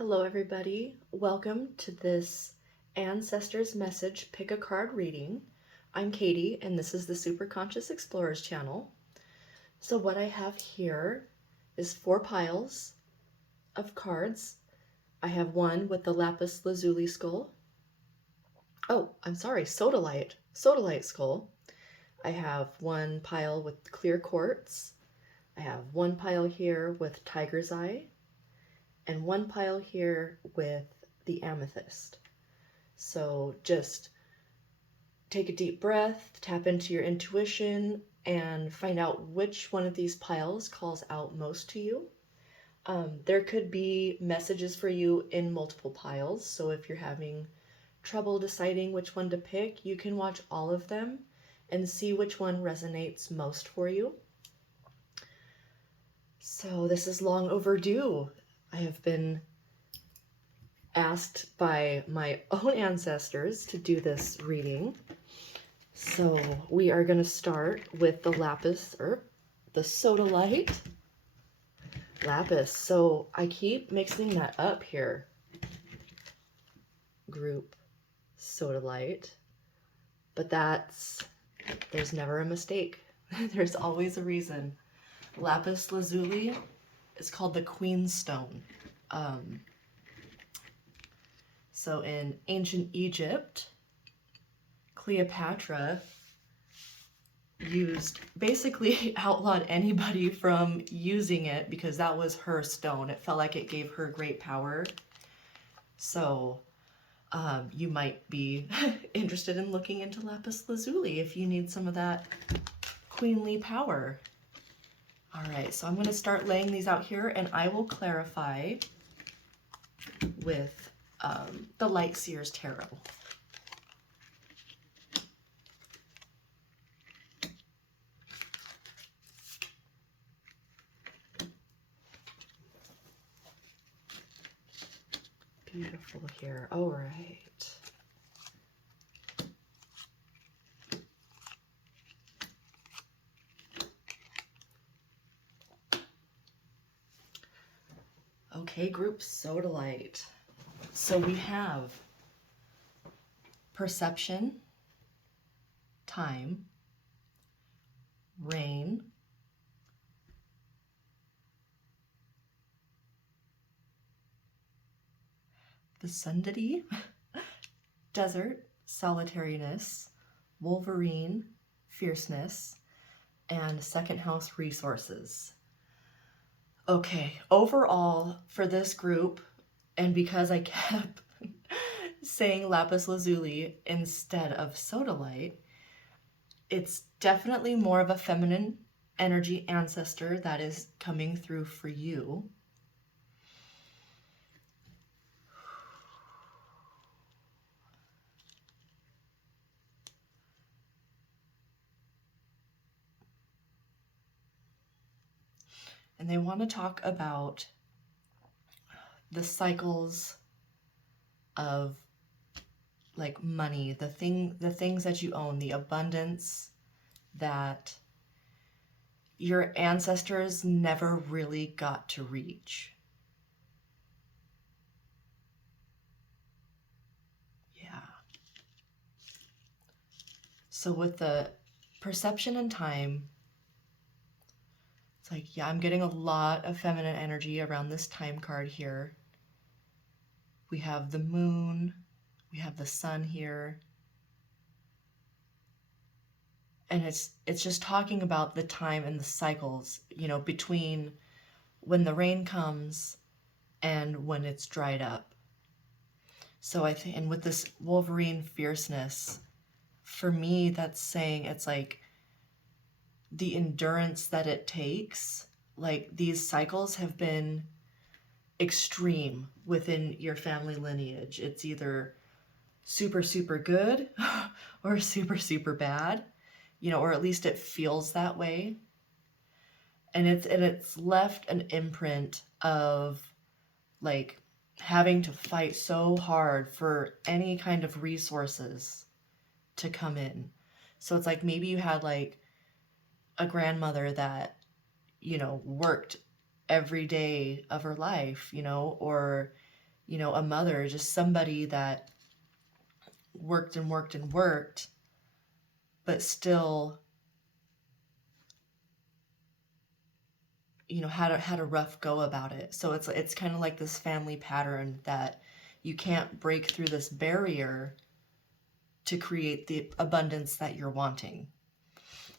Hello everybody, welcome to this Ancestors Message Pick a Card reading. I'm Katie and this is the Super Conscious Explorers channel. So what I have here is 4 piles of cards. I have one with the lapis lazuli skull. Oh, I'm sorry, Sodalite skull. I have one pile with clear quartz. I have one pile here with tiger's eye. And one pile here with the amethyst. So just take a deep breath, tap into your intuition, and find out which one of these piles calls out most to you. There could be messages for you in multiple piles, so if you're having trouble deciding which one to pick, you can watch all of them and see which one resonates most for you. So this is long overdue. I have been asked by my own ancestors to do this reading. So we are going to start with the lapis, or the Sodalite lapis. So I keep mixing that up here. Group Sodalite. But there's never a mistake. There's always a reason. Lapis lazuli is called the Queen's Stone. So in ancient Egypt, Cleopatra basically outlawed anybody from using it because that was her stone. It felt like it gave her great power. So you might be interested in looking into lapis lazuli if you need some of that queenly power. All right, so I'm going to start laying these out here and I will clarify with the Light Seer's Tarot. Beautiful here. All right. Okay, group Sodalite. So we have perception, time, rain, vicinity, desert, solitariness, wolverine, fierceness, and second house resources. Okay, overall for this group, and because I kept saying lapis lazuli instead of Sodalite, it's definitely more of a feminine energy ancestor that is coming through for you. And they want to talk about the cycles of like money, the things that you own, the abundance that your ancestors never really got to reach. Yeah. So with the perception and time, it's like, yeah, I'm getting a lot of feminine energy around this time card here. We have the moon, we have the sun here. And it's just talking about the time and the cycles, you know, between when the rain comes and when it's dried up. So I think, and with this wolverine fierceness, for me, that's saying it's like the endurance that it takes. Like these cycles have been extreme within your family lineage. It's either super, super good or super, super bad, you know, or at least it feels that way. And it's left an imprint of like having to fight so hard for any kind of resources to come in. So it's like maybe you had like a grandmother that, you know, worked every day of her life, you know, or you know, a mother, just somebody that worked and worked and worked, but still, you know, had a rough go about it. So it's kind of like this family pattern that you can't break through this barrier to create the abundance that you're wanting.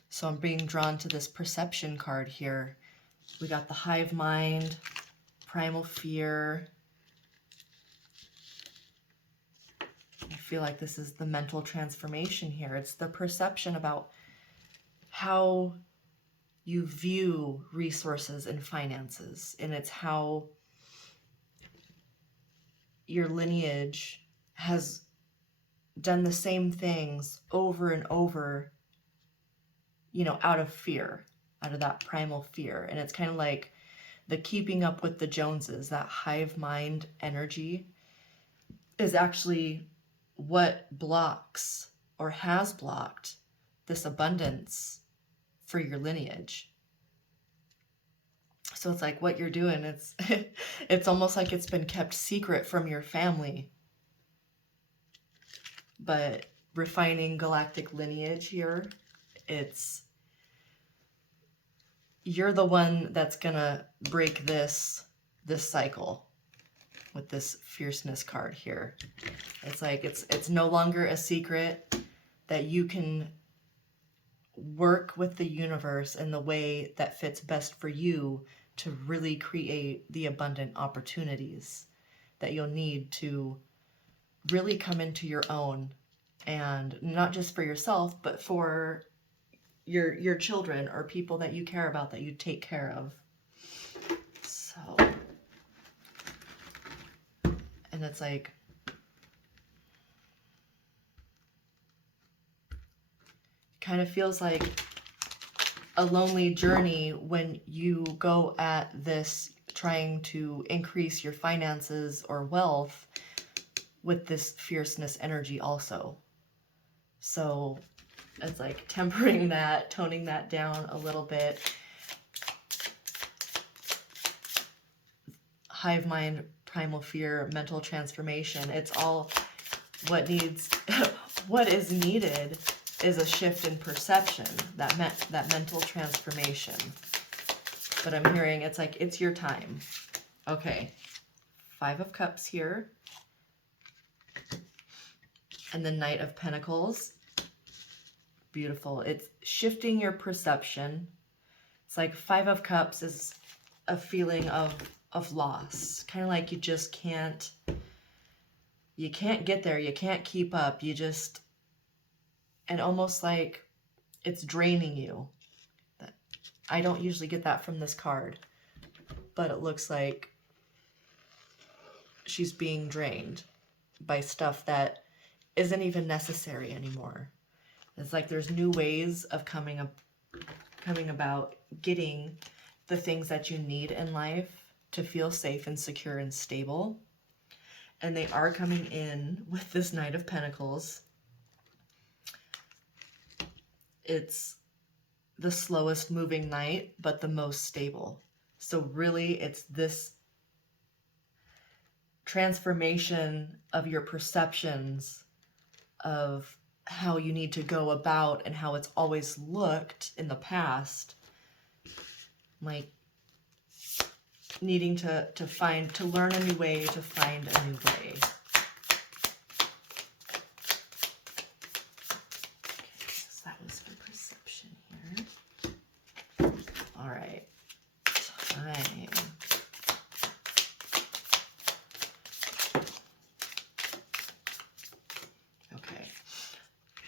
So I'm being drawn to this perception card here. We got the hive mind, primal fear. I feel like this is the mental transformation here. It's the perception about how you view resources and finances, and it's how your lineage has done the same things over and over, you know, out of fear, out of that primal fear. And it's kind of like the keeping up with the Joneses, that hive mind energy is actually what blocks or has blocked this abundance for your lineage. So it's like what you're doing, it's it's almost like it's been kept secret from your family. But refining galactic lineage here, you're the one that's gonna break this cycle with this fierceness card here. It's like it's no longer a secret that you can work with the universe in the way that fits best for you to really create the abundant opportunities that you'll need to really come into your own, and not just for yourself, but for your children or people that you care about, that you take care of. So, and it's like, kind of feels like a lonely journey when you go at this trying to increase your finances or wealth with this fierceness energy also. So it's like tempering that, toning that down a little bit. Hive mind, primal fear, mental transformation. It's all what needs, what is needed is a shift in perception, that mental transformation. But I'm hearing it's like, it's your time. Okay, 5 of Cups here. And the Knight of Pentacles. Beautiful. It's shifting your perception. It's like 5 of Cups is a feeling of loss. Kind of like you just can't get there. You can't keep up. You just, and almost like it's draining you. I don't usually get that from this card, but it looks like she's being drained by stuff that isn't even necessary anymore. It's like there's new ways of coming about getting the things that you need in life to feel safe and secure and stable. And they are coming in with this Knight of Pentacles. It's the slowest moving knight, but the most stable. So really it's this transformation of your perceptions of how you need to go about and how it's always looked in the past, like needing to learn a new way, to find a new way. Okay, so that was for perception here. All right, time. Okay,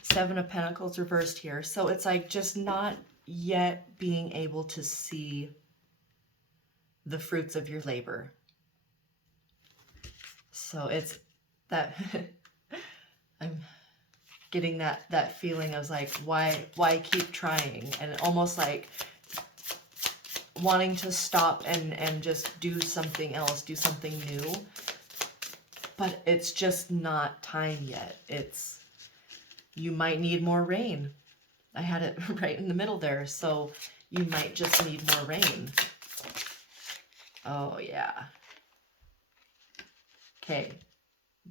7 of Pentacles reversed here. So it's like just not yet being able to see the fruits of your labor. So it's that I'm getting that feeling of like, why keep trying? And almost like wanting to stop and just do something else, do something new. But it's just not time yet. You might need more rain. I had it right in the middle there. So you might just need more rain. Oh, yeah. Okay,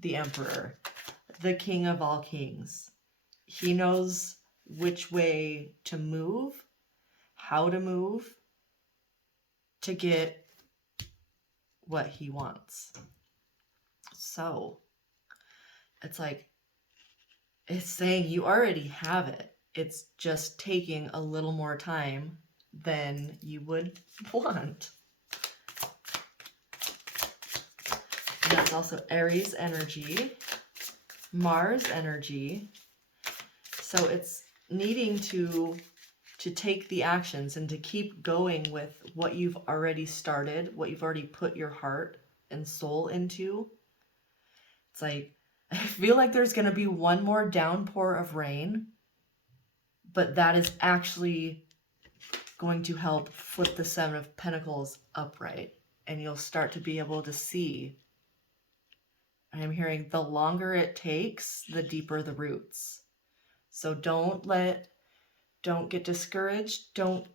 the Emperor, the king of all kings. He knows which way to move, how to move, to get what he wants. So it's like, it's saying you already have it. It's just taking a little more time than you would want. And that's also Aries energy, Mars energy. So it's needing to take the actions and to keep going with what you've already started, what you've already put your heart and soul into. It's like, I feel like there's going to be one more downpour of rain, but that is actually going to help flip the Seven of Pentacles upright, and you'll start to be able to see. I'm hearing the longer it takes, the deeper the roots. So don't get discouraged. Don't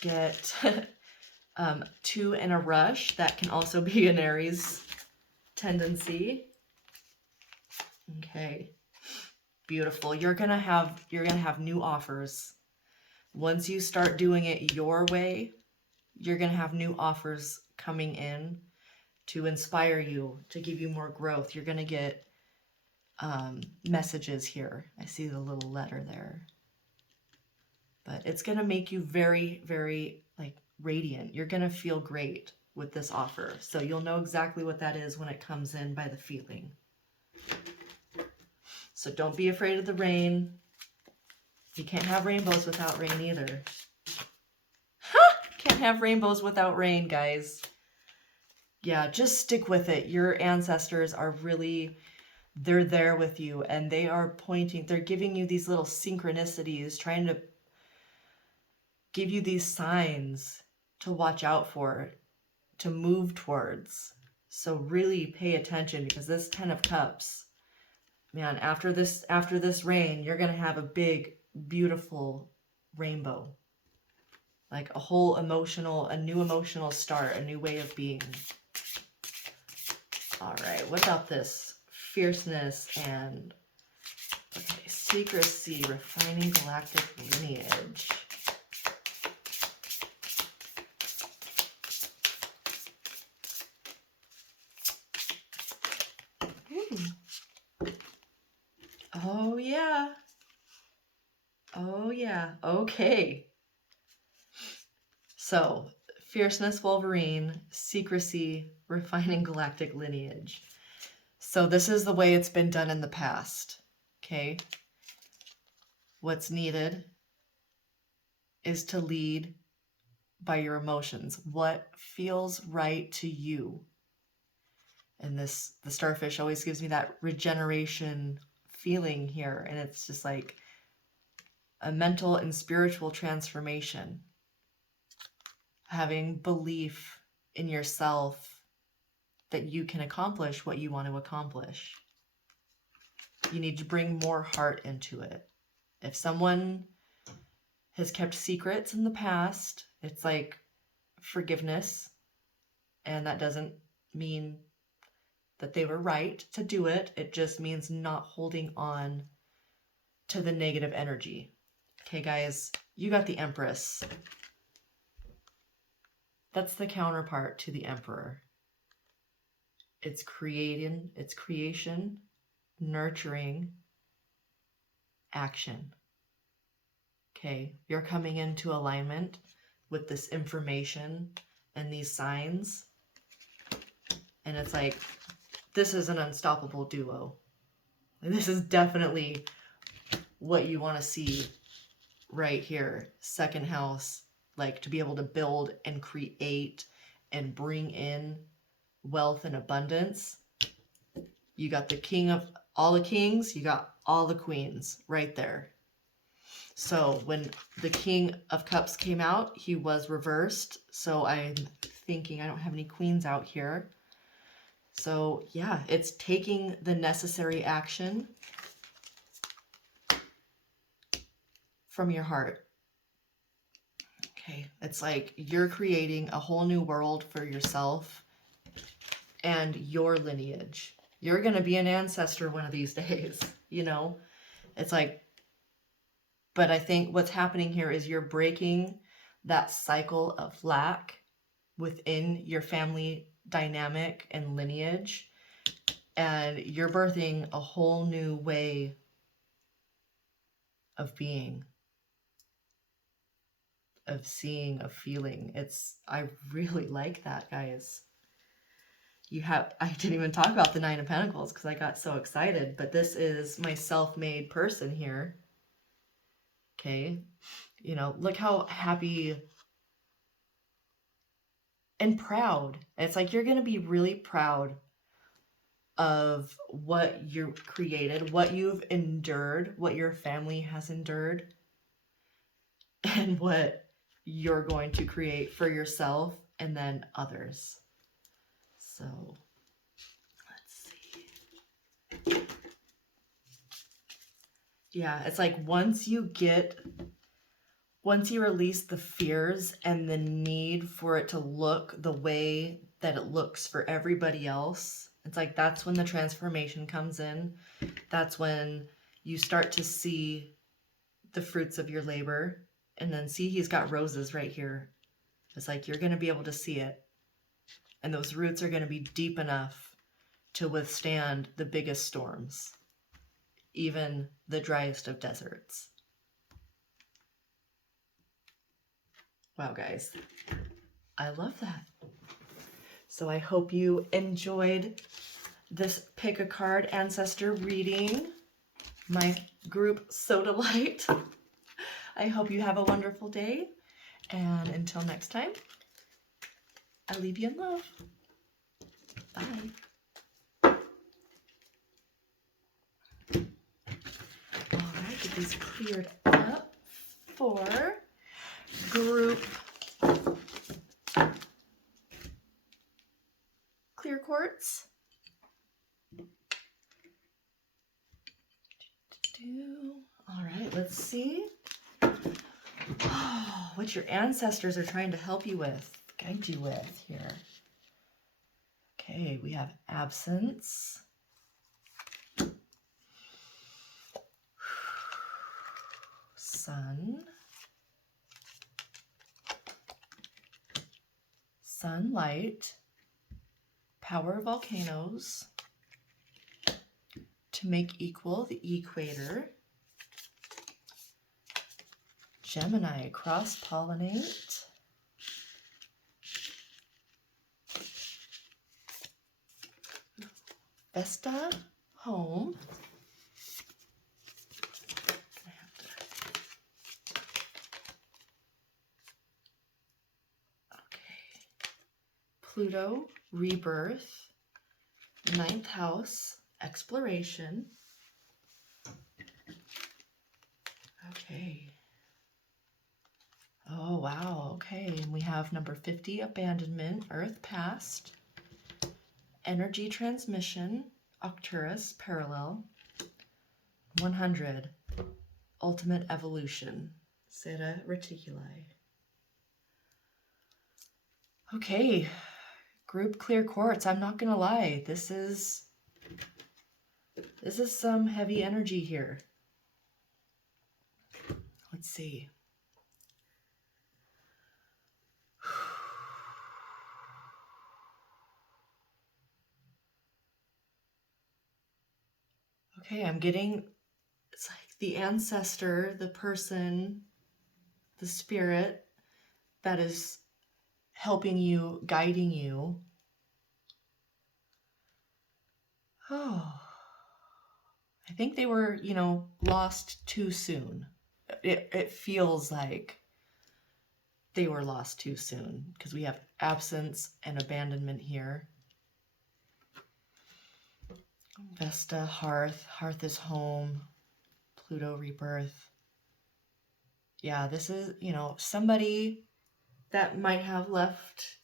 get too in a rush. That can also be an Aries tendency. Okay, beautiful. You're gonna have new offers. Once you start doing it your way, you're gonna have new offers coming in to inspire you, to give you more growth. You're gonna get messages here. I see the little letter there. But it's going to make you very, very like radiant. You're going to feel great with this offer. So you'll know exactly what that is when it comes in by the feeling. So don't be afraid of the rain. You can't have rainbows without rain either. Can't have rainbows without rain, guys. Yeah, just stick with it. Your ancestors are really, they're there with you, and they are pointing, they're giving you these little synchronicities, trying to give you these signs to watch out for, to move towards. So really pay attention, because this 10 of Cups, man, after this rain, you're going to have a big, beautiful rainbow. Like a new emotional start, a new way of being. All right, what about this? Fierceness and, okay, secrecy, refining galactic lineage. Oh, yeah. Oh, yeah. Okay. So, fierceness, Wolverine, secrecy, refining galactic lineage. So this is the way it's been done in the past. Okay. What's needed is to lead by your emotions. What feels right to you? And the starfish always gives me that regeneration feeling here, and it's just like a mental and spiritual transformation. Having belief in yourself that you can accomplish what you want to accomplish. You need to bring more heart into it. If someone has kept secrets in the past, it's like forgiveness, and that doesn't mean that they were right to do it. It just means not holding on to the negative energy. Okay, guys, you got the Empress. That's the counterpart to the Emperor. It's creation, nurturing, action. Okay, you're coming into alignment with this information and these signs. And it's like, this is an unstoppable duo. This is definitely what you want to see right here. Second house, like to be able to build and create and bring in wealth and abundance. You got the king of all the kings, you got all the queens right there. So when the King of Cups came out, he was reversed. So I'm thinking I don't have any queens out here. So yeah, it's taking the necessary action from your heart. Okay, it's like you're creating a whole new world for yourself and your lineage. You're going to be an ancestor one of these days, you know? It's like, but I think what's happening here is you're breaking that cycle of lack within your family dynamic and lineage, and you're birthing a whole new way of being, of seeing, of feeling. I really like that, guys. I didn't even talk about the Nine of Pentacles because I got so excited, but this is my self-made person here. Okay. You know, look how happy and proud. It's like you're going to be really proud of what you created, what you've endured, what your family has endured, and what you're going to create for yourself and then others. So let's see. Yeah, it's like once you release the fears and the need for it to look the way that it looks for everybody else, it's like that's when the transformation comes in. That's when you start to see the fruits of your labor. And then see, he's got roses right here. It's like you're going to be able to see it. And those roots are going to be deep enough to withstand the biggest storms, even the driest of deserts. Wow, guys. I love that. So I hope you enjoyed this pick a card ancestor reading, my group Sodalite. I hope you have a wonderful day. And until next time, I leave you in love. Bye. All right, get these cleared up for group clear quartz. All right, let's see what your ancestors are trying to help you with, guide you with here. Okay, we have absence, sun, sunlight, power of volcanoes, to make equal the equator, Gemini, cross-pollinate, Vesta, home, Pluto, rebirth, 9th house, exploration. Okay. Oh, wow. Okay. And we have number 50, abandonment, earth past, energy transmission, Arcturus, parallel, 100, ultimate evolution, Zeta Reticuli. Okay. Group clear quartz. I'm not gonna lie, this is some heavy energy here. Let's see. Okay, I'm getting, it's like the ancestor, the person, the spirit that is helping you, guiding you. Oh, I think they were, lost too soon. It feels like they were lost too soon because we have absence and abandonment here. Vesta, hearth. Hearth is home. Pluto, rebirth. Yeah, this is, somebody that might have left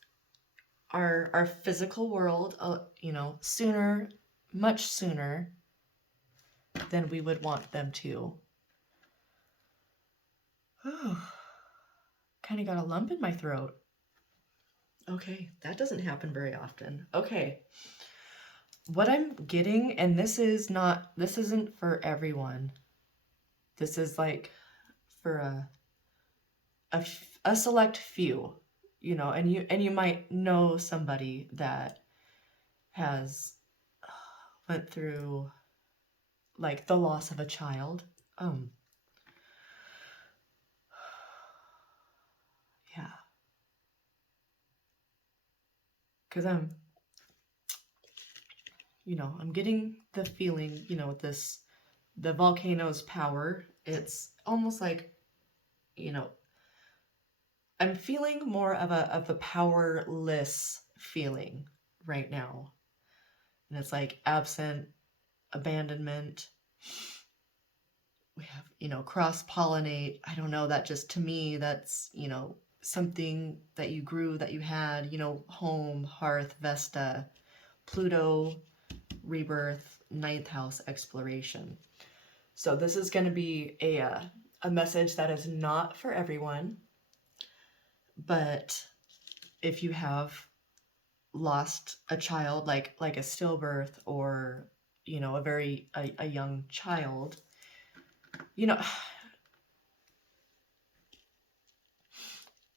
our physical world, sooner, much sooner than we would want them to. Oh, kind of got a lump in my throat. Okay, that doesn't happen very often. Okay. what I'm getting, and this isn't for everyone. This is like for a select few, and you might know somebody that has went through like the loss of a child. Yeah, because I'm getting the feeling, the volcano's power. It's almost like, you know, I'm feeling more of a powerless feeling right now. And it's like absent, abandonment. We have, cross pollinate. I don't know, that just to me, that's, something that you grew, that you had, home, hearth, Vesta, Pluto, rebirth, ninth house exploration. So this is going to be a message that is not for everyone, but if you have lost a child, like a stillbirth, or a young child,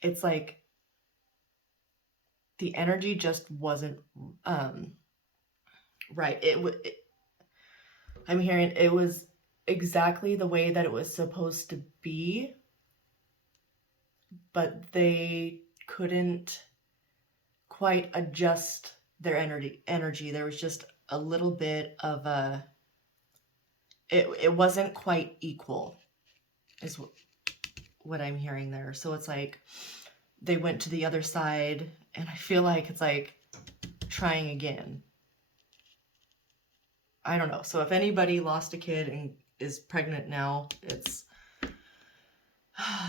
it's like the energy just wasn't right. I'm hearing it was exactly the way that it was supposed to be, but they couldn't quite adjust their energy. There was just a little bit of it wasn't quite equal, is what I'm hearing there. So it's like they went to the other side, and I feel like it's like trying again. I don't know. So if anybody lost a kid and is pregnant now, it's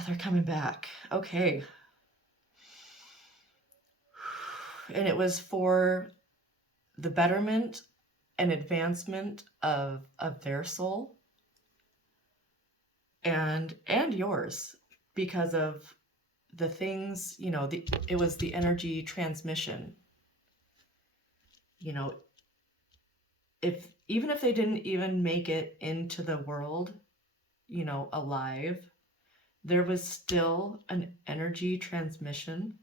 they're coming back. Okay. And it was for the betterment and advancement of their soul and yours, because of the things, it was the energy transmission. Even if they didn't even make it into the world, alive, there was still an energy transmission.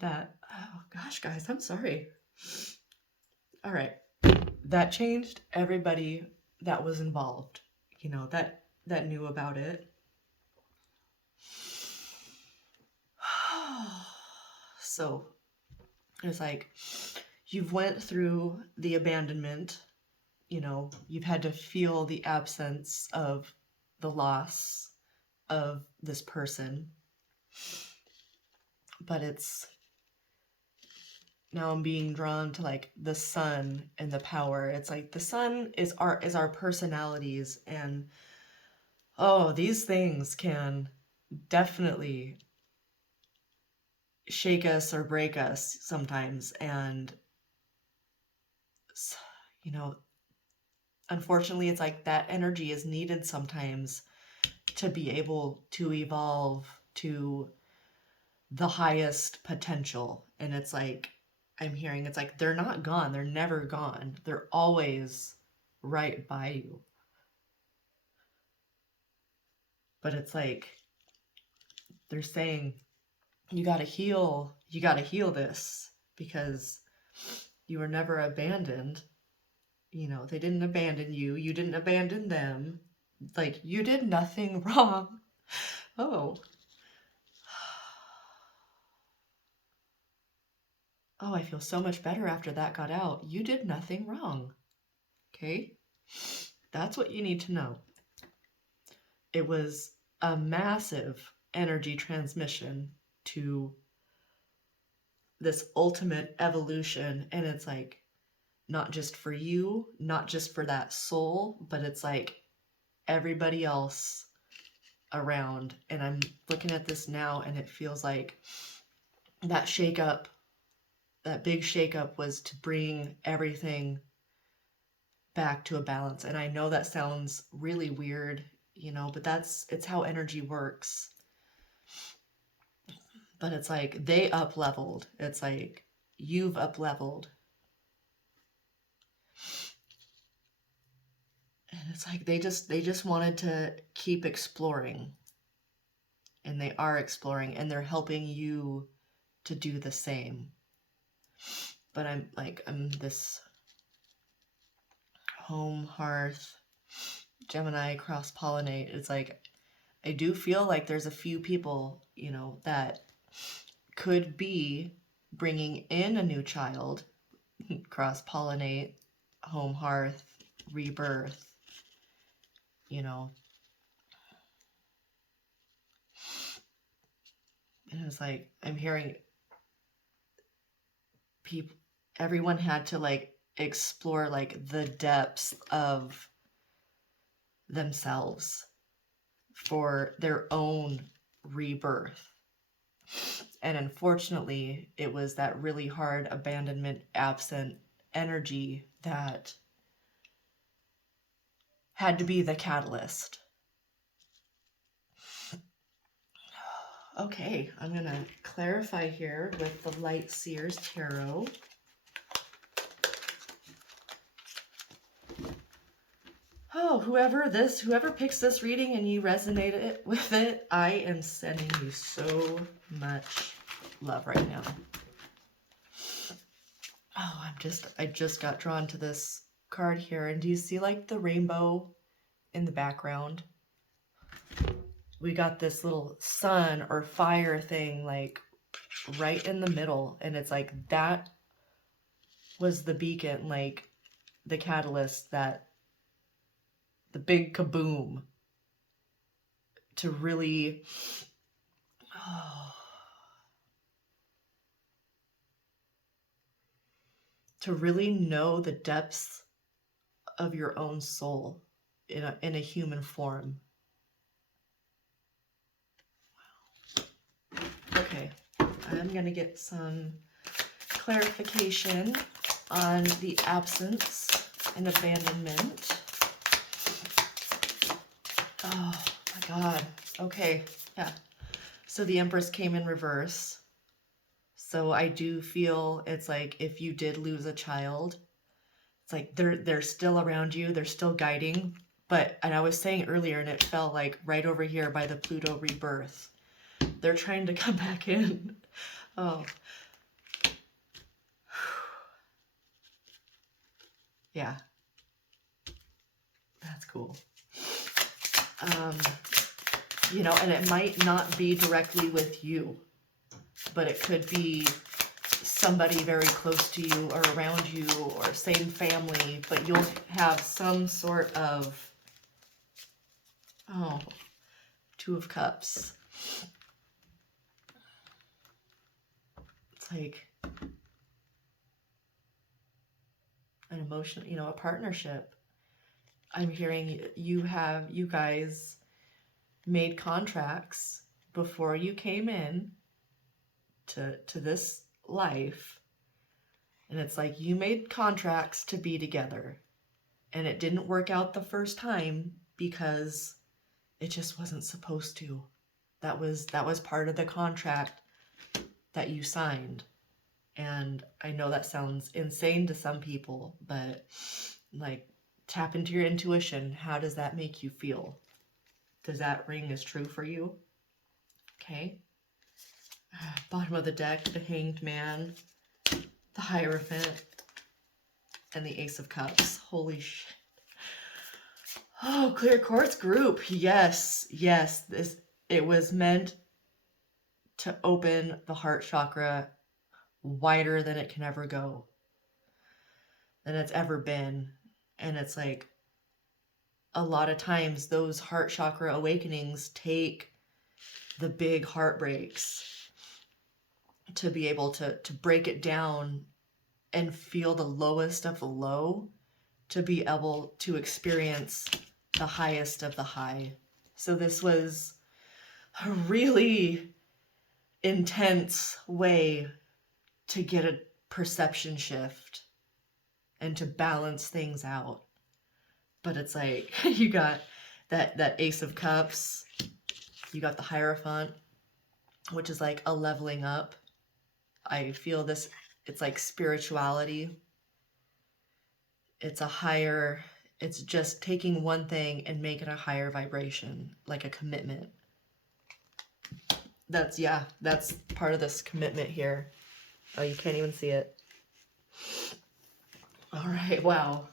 That, oh gosh, guys, I'm sorry. All right. That changed everybody that was involved, that knew about it. So it's like you've went through the abandonment, you've had to feel the absence of the loss of this person, but it's now I'm being drawn to like the sun and the power. It's like the sun is our personalities, and these things can definitely shake us or break us sometimes. And unfortunately, it's like that energy is needed sometimes to be able to evolve to the highest potential. And it's like I'm hearing, it's like they're not gone, they're never gone, they're always right by you. But it's like they're saying you got to heal this, because you were never abandoned. They didn't abandon you, you didn't abandon them. Like, you did nothing wrong. Oh, I feel so much better after that got out. You did nothing wrong. Okay? That's what you need to know. It was a massive energy transmission to this ultimate evolution. And it's like, not just for you, not just for that soul, but it's like everybody else around. And I'm looking at this now, and it feels like that shakeup, that big shakeup, was to bring everything back to a balance. And I know that sounds really weird, but it's how energy works. But it's like they up-leveled. It's like you've up-leveled. And it's like they just wanted to keep exploring. And they are exploring, and they're helping you to do the same. But I'm this home, hearth, Gemini, cross-pollinate. It's like, I do feel like there's a few people, you know, that could be bringing in a new child, cross-pollinate, home, hearth, rebirth, you know. And it's like, I'm hearing people, everyone had to like explore like the depths of themselves for their own rebirth. And unfortunately, it was that really hard abandonment, absent energy that had to be the catalyst. Okay, I'm going to clarify here with the Light Seer's Tarot. Oh, whoever picks this reading and you resonate with it, I am sending you so much love right now. Oh, I just got drawn to this card here, and do you see like the rainbow in the background? We got this little sun or fire thing like right in the middle, and it's like that was the beacon, like the catalyst, that the big kaboom to really to really know the depths of your own soul in a human form. Wow. Okay, I'm gonna get some clarification on the absence and abandonment. Oh my God. Okay, yeah. So the Empress came in reverse. So I do feel it's like if you did lose a child, it's like they're still around you, they're still guiding. But, and I was saying earlier, and it felt like right over here by the Pluto rebirth, they're trying to come back in. Oh. Yeah. That's cool. You know, and it might not be directly with you, but it could be somebody very close to you or around you or same family, but you'll have some sort of, oh, Two of Cups. It's like an emotion, you know, a partnership. I'm hearing you guys made contracts before you came in to this life. And it's like you made contracts to be together. And it didn't work out the first time because it just wasn't supposed to. That was part of the contract that you signed. And I know that sounds insane to some people, but like, tap into your intuition. How does that make you feel? Does that ring as true for you? Okay. Bottom of the deck, the Hanged Man, the Hierophant, and the Ace of Cups. Holy shit. Oh, Clear Quartz group. Yes, yes. It was meant to open the heart chakra wider than it can ever go, than it's ever been. And it's like, a lot of times those heart chakra awakenings take the big heartbreaks to be able to break it down and feel the lowest of the low to be able to experience the highest of the high. So this was a really intense way to get a perception shift and to balance things out. But it's like, you got that Ace of Cups, you got the Hierophant, which is like a leveling up. I feel this, it's like spirituality. It's a higher, it's just taking one thing and make it a higher vibration, like a commitment. That's, yeah, that's part of this commitment here. Oh, you can't even see it. All right, wow.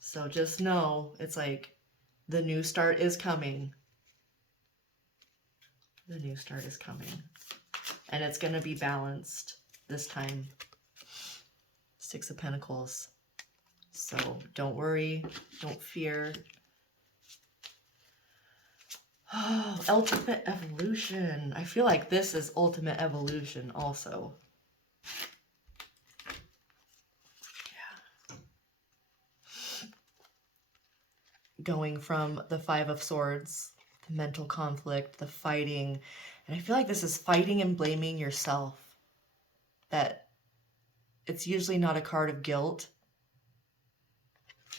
So just know, it's like the new start is coming. The new start is coming. And it's going to be balanced this time. Six of Pentacles. So don't worry, don't fear. Oh, ultimate evolution. I feel like this is ultimate evolution also. Yeah. Going from the Five of Swords, the mental conflict, the fighting. And I feel like this is fighting and blaming yourself. That it's usually not a card of guilt,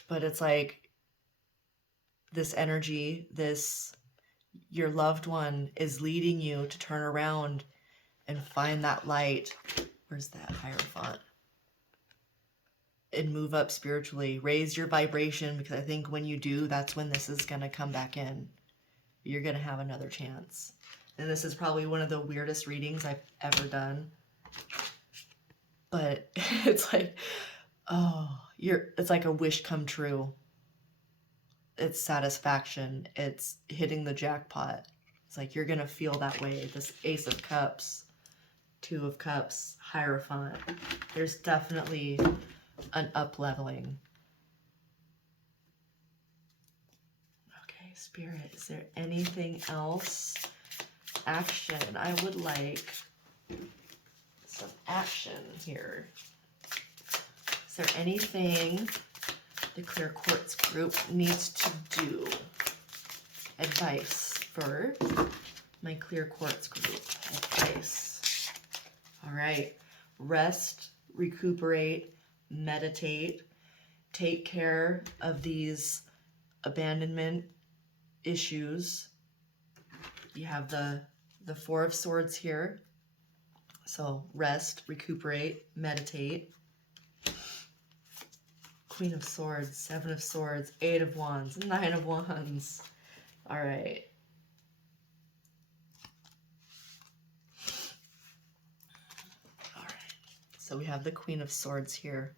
but it's like this energy, this, your loved one is leading you to turn around and find that light. Where's that Hierophant? And move up spiritually. Raise your vibration, because I think when you do, that's when this is going to come back in. You're going to have another chance. And this is probably one of the weirdest readings I've ever done. But it's like, oh, it's like a wish come true. It's satisfaction. It's hitting the jackpot. It's like you're going to feel that way. This Ace of Cups, Two of Cups, Hierophant. There's definitely an up-leveling. Okay, Spirit, is there anything else? Action. I would like some action here. Is there anything the Clear Quartz group needs to do? Advice for my Clear Quartz group. Advice. All right. Rest, recuperate, meditate, take care of these abandonment issues. You have the Four of Swords here. So rest, recuperate, meditate. Queen of Swords, Seven of Swords, Eight of Wands, Nine of Wands. All right. All right. So we have the Queen of Swords here.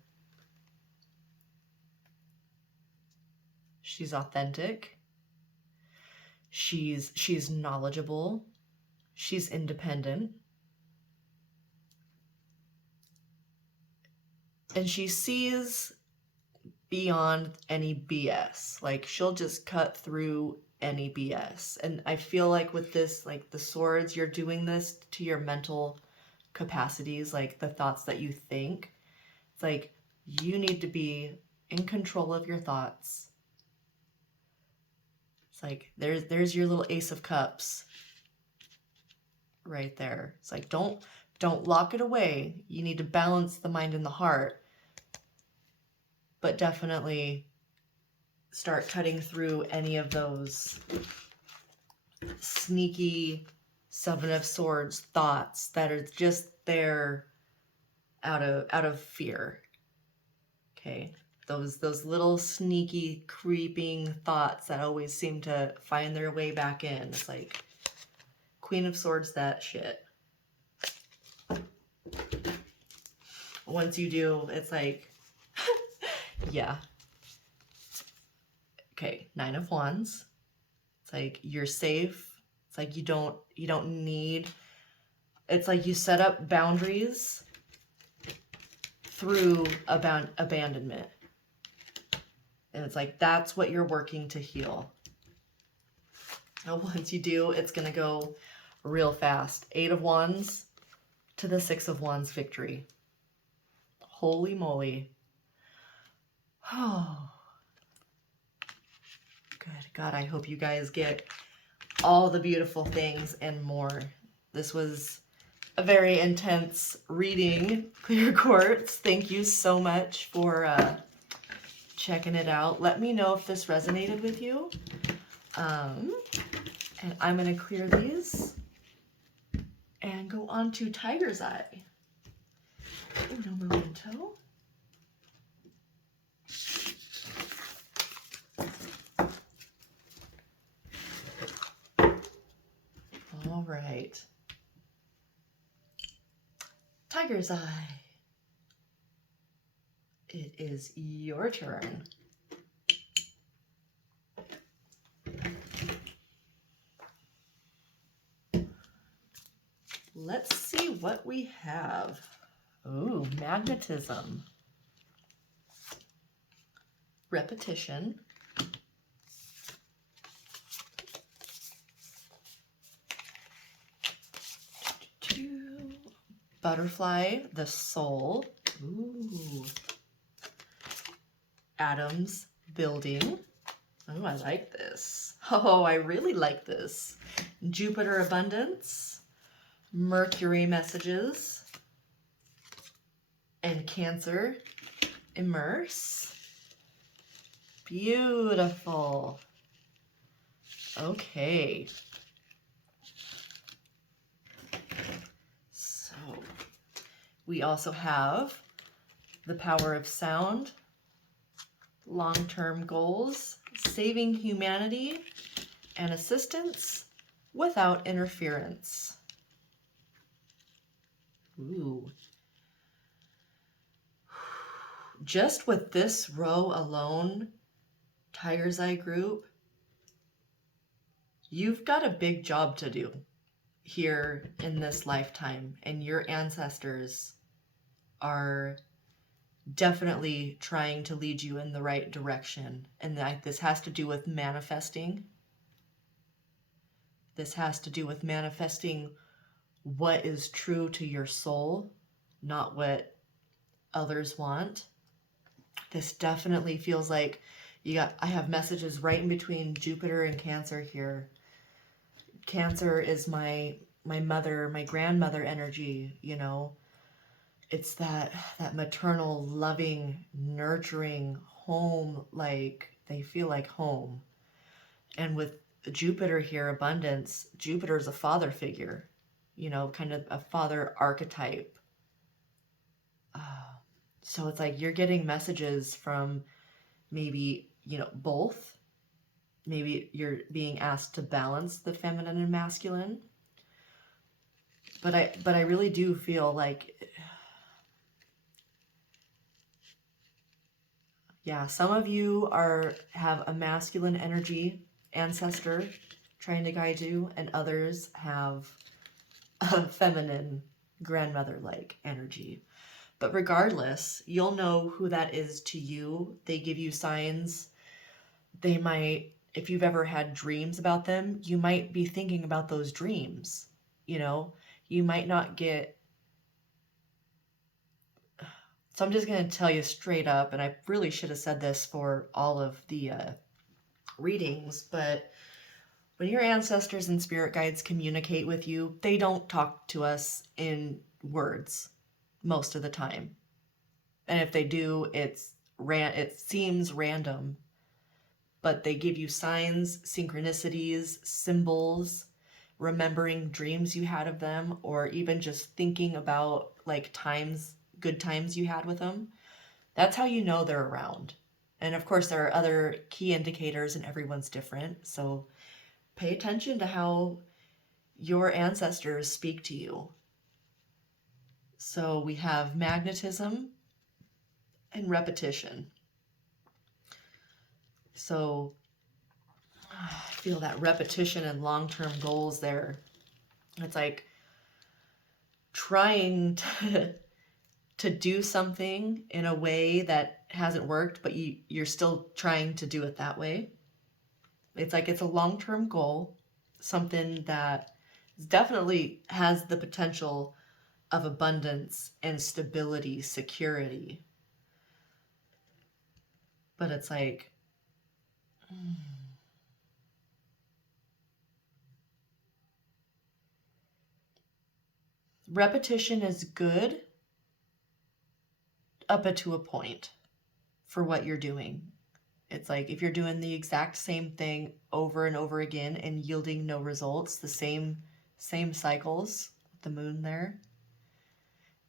She's authentic. She's knowledgeable. She's independent. And she sees beyond any BS. Like, she'll just cut through any BS. And I feel like with this, like the swords, you're doing this to your mental capacities, like the thoughts that you think. It's like you need to be in control of your thoughts. It's like there's your little Ace of Cups right there. It's like don't lock it away. You need to balance the mind and the heart. But definitely start cutting through any of those sneaky Seven of Swords thoughts that are just there out of fear. Okay, those little sneaky creeping thoughts that always seem to find their way back in. It's like Queen of Swords, that shit. Once you do, it's like yeah. Okay, Nine of Wands. It's like you're safe. It's like you don't need. It's like you set up boundaries through abandonment. And it's like that's what you're working to heal. And once you do, it's going to go real fast. Eight of Wands to the Six of Wands victory. Holy moly. Oh. Good God, I hope you guys get all the beautiful things and more. This was a very intense reading, Clear Quartz. Thank you so much for checking it out. Let me know if this resonated with you. And I'm going to clear these. and go on to Tiger's Eye. Uno momento. All right. Tiger's Eye. It is your turn. Let's see what we have. Ooh, magnetism. Repetition. Butterfly, the soul. Ooh. Atoms, building. Oh, I like this. Oh, I really like this. Jupiter, abundance. Mercury, messages. And Cancer, immerse. Beautiful. Okay. So we also have the power of sound, long-term goals, saving humanity, and assistance without interference. Ooh. Just with this row alone, Tiger's Eye group, you've got a big job to do here in this lifetime, and your ancestors are definitely trying to lead you in the right direction. And this has to do with manifesting. This has to do with manifesting what is true to your soul, not what others want. This definitely feels like I have messages right in between Jupiter and Cancer here. Cancer is my mother, my grandmother energy, you know. It's that maternal, loving, nurturing home, like they feel like home. And with Jupiter here, abundance, Jupiter is a father figure, you know, kind of a father archetype. So it's like you're getting messages from maybe, you know, both. Maybe you're being asked to balance the feminine and masculine. But I really do feel like, yeah, some of you have a masculine energy ancestor trying to guide you, and others have a feminine grandmother-like energy. But regardless, you'll know who that is to you. They give you signs. They might, if you've ever had dreams about them, you might be thinking about those dreams. You know, you might not get. So I'm just going to tell you straight up, and I really should have said this for all of the readings, but when your ancestors and spirit guides communicate with you, they don't talk to us in words most of the time. And if they do, it seems random, but they give you signs, synchronicities, symbols, remembering dreams you had of them, or even just thinking about like good times you had with them. That's how you know they're around. And of course, there are other key indicators, and everyone's different. So pay attention to how your ancestors speak to you. So we have magnetism and repetition. So I feel that repetition and long-term goals there. It's like trying to do something in a way that hasn't worked, but you're still trying to do it that way. It's like it's a long-term goal, something that definitely has the potential of abundance and stability, security. But it's like, repetition is good up to a point for what you're doing. It's like if you're doing the exact same thing over and over again and yielding no results, the same cycles, the moon there,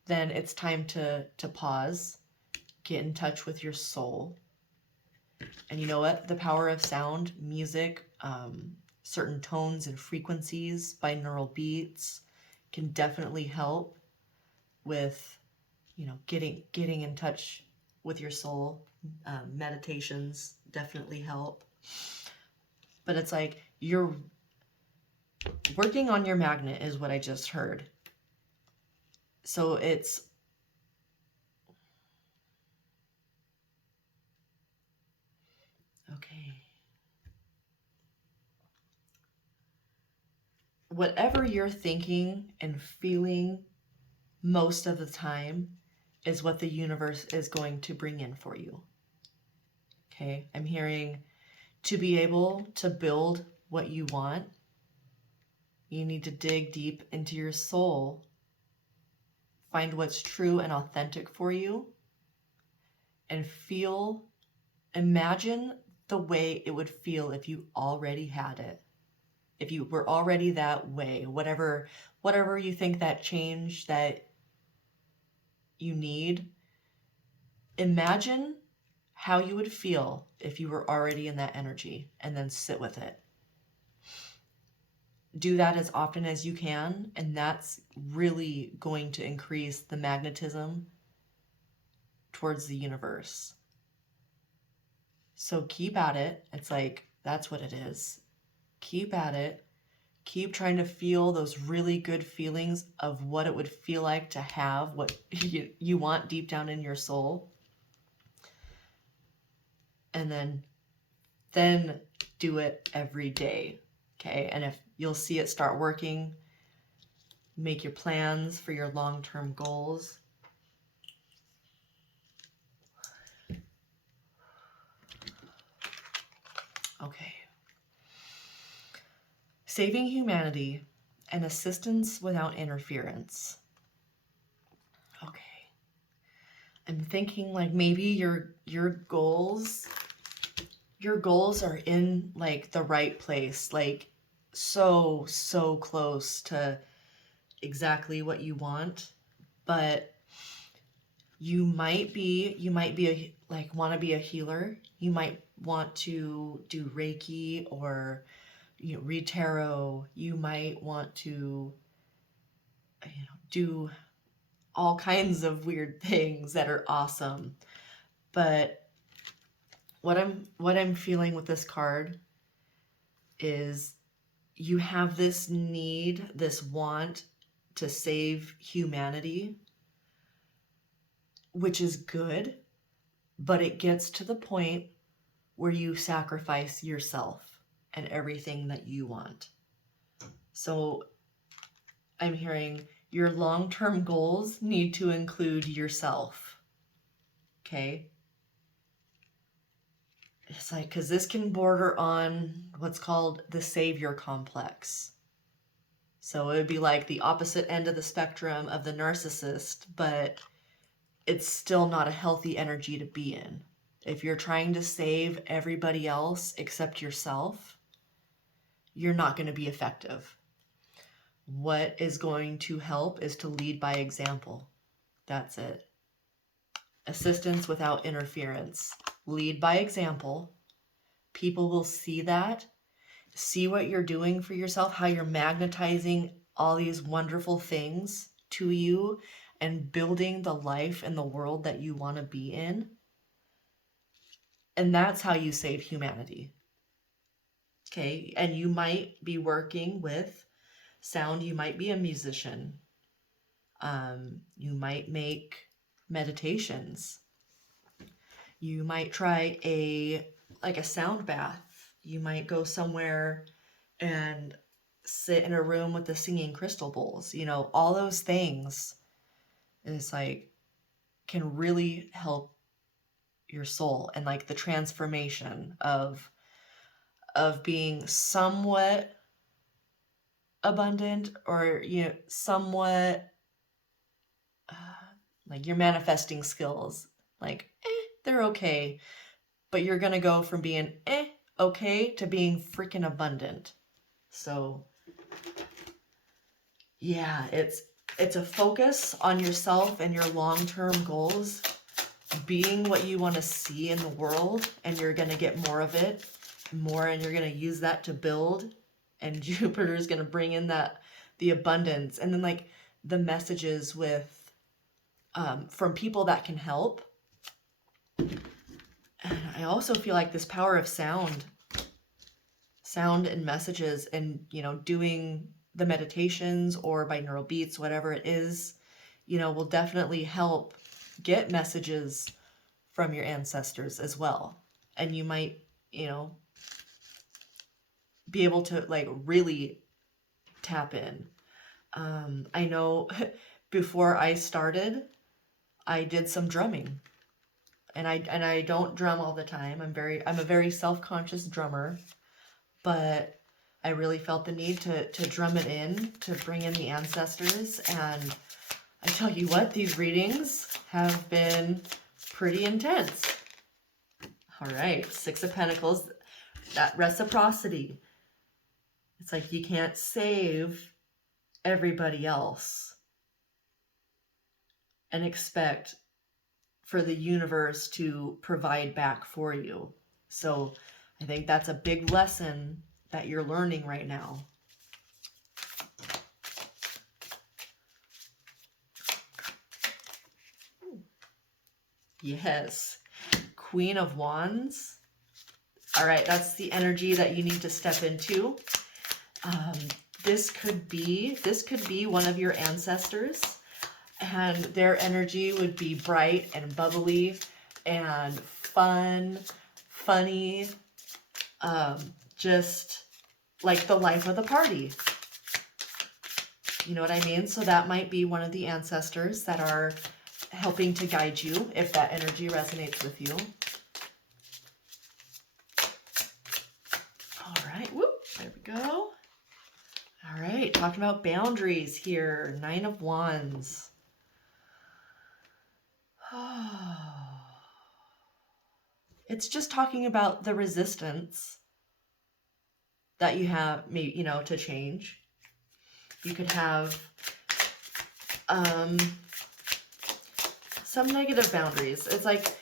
then it's time to pause, get in touch with your soul. And you know what? The power of sound, music, certain tones and frequencies, binaural beats can definitely help with, you know, getting in touch with your soul. Meditations definitely help. But it's like you're working on your magnet is what I just heard. So it's okay. Whatever you're thinking and feeling most of the time is what the universe is going to bring in for you. Okay, I'm hearing to be able to build what you want, you need to dig deep into your soul, find what's true and authentic for you, and imagine the way it would feel if you already had it. If you were already that way, whatever you think that change that you need, imagine how you would feel if you were already in that energy, and then sit with it. Do that as often as you can, and that's really going to increase the magnetism towards the universe. So keep at it. It's like, that's what it is. Keep at it. Keep trying to feel those really good feelings of what it would feel like to have what you want deep down in your soul. And then do it every day. Okay? And if you'll see it start working, make your plans for your long-term goals. Okay. Saving humanity and assistance without interference. Okay. I'm thinking like maybe your goals are in like the right place, like so close to exactly what you want, but you might be want to be a healer. You might want to do Reiki or read tarot. You might want to do all kinds of weird things that are awesome. But what I'm feeling with this card is you have this need, this want to save humanity, which is good, but it gets to the point where you sacrifice yourself and everything that you want. So I'm hearing your long-term goals need to include yourself. Okay? It's like, because this can border on what's called the savior complex. So it would be like the opposite end of the spectrum of the narcissist, but it's still not a healthy energy to be in. If you're trying to save everybody else except yourself, you're not going to be effective. What is going to help is to lead by example. That's it. Assistance without interference. Lead by example. People will see that, see what you're doing for yourself, how you're magnetizing all these wonderful things to you and building the life and the world that you want to be in. And that's how you save humanity. Okay, and you might be working with sound. You might be a musician. You might make meditations. You might try a sound bath. You might go somewhere and sit in a room with the singing crystal bowls. All those things is can really help your soul, and the transformation of being somewhat abundant, or somewhat your manifesting skills, they're okay, but you're gonna go from being okay to being freaking abundant. So Yeah, it's a focus on yourself and your long-term goals, being what you want to see in the world, and you're going to get more of it, more, and you're going to use that to build, and Jupiter is going to bring in the abundance. And then like the messages with from people that can help. And I also feel like this power of sound and messages, and doing the meditations or binaural beats, whatever it is, will definitely help get messages from your ancestors as well. And you might, be able to like really tap in. I know before I started, I did some drumming, and I don't drum all the time. I'm a very self-conscious drummer, but I really felt the need to drum it in, to bring in the ancestors. And I tell you what, these readings have been pretty intense. All right, Six of Pentacles, that reciprocity. It's like you can't save everybody else and expect for the universe to provide back for you. So I think that's a big lesson that you're learning right now. Yes. Queen of Wands. All right, that's the energy that you need to step into. This could be one of your ancestors, and their energy would be bright and bubbly and fun, funny, just like the life of the party. You know what I mean? So that might be one of the ancestors that are helping to guide you, if that energy resonates with you. All right, whoop, there we go. All right, talking about boundaries here. Nine of Wands. It's just talking about the resistance that you have, maybe, to change. You could have some negative boundaries. It's like